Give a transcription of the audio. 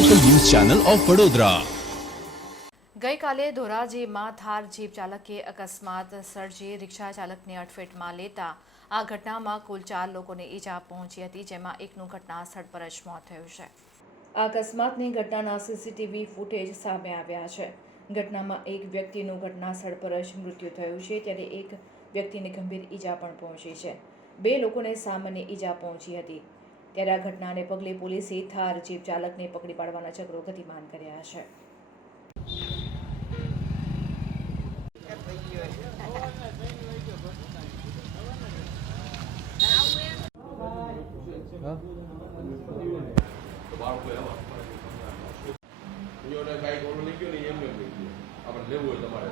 Channel of Vadodara ગઈકાલે ધોરાજીમાં Thar jeep ચાલકે અકસ્માત સર્જી રિક્ષા ચાલકને અડફેટમાં લેતા આ ઘટનામાં કુલ ચાર લોકોને ઈજા પહોંચી હતી, જેમાં એકનું ઘટના સ્થળ પર જ મોત થયું છે. આ અકસ્માતની ઘટનાના સીસીટીવી ફૂટેજ સામે આવ્યા છે. ઘટનામાં એક વ્યક્તિનું ઘટના સ્થળ પર જ મૃત્યુ થયું છે, ત્યારે એક વ્યક્તિને ગંભીર ઈજા પણ પહોંચી છે. બે લોકોને સામાન્ય ઈજા પહોંચી હતી. ત્યારે આ ઘટનાને પગલે પોલીસે થાર જીપ ચાલકને પકડી પાડવાના ચક્રો ગતિમાન કર્યા છે. આપણે લેવું હોય તમારે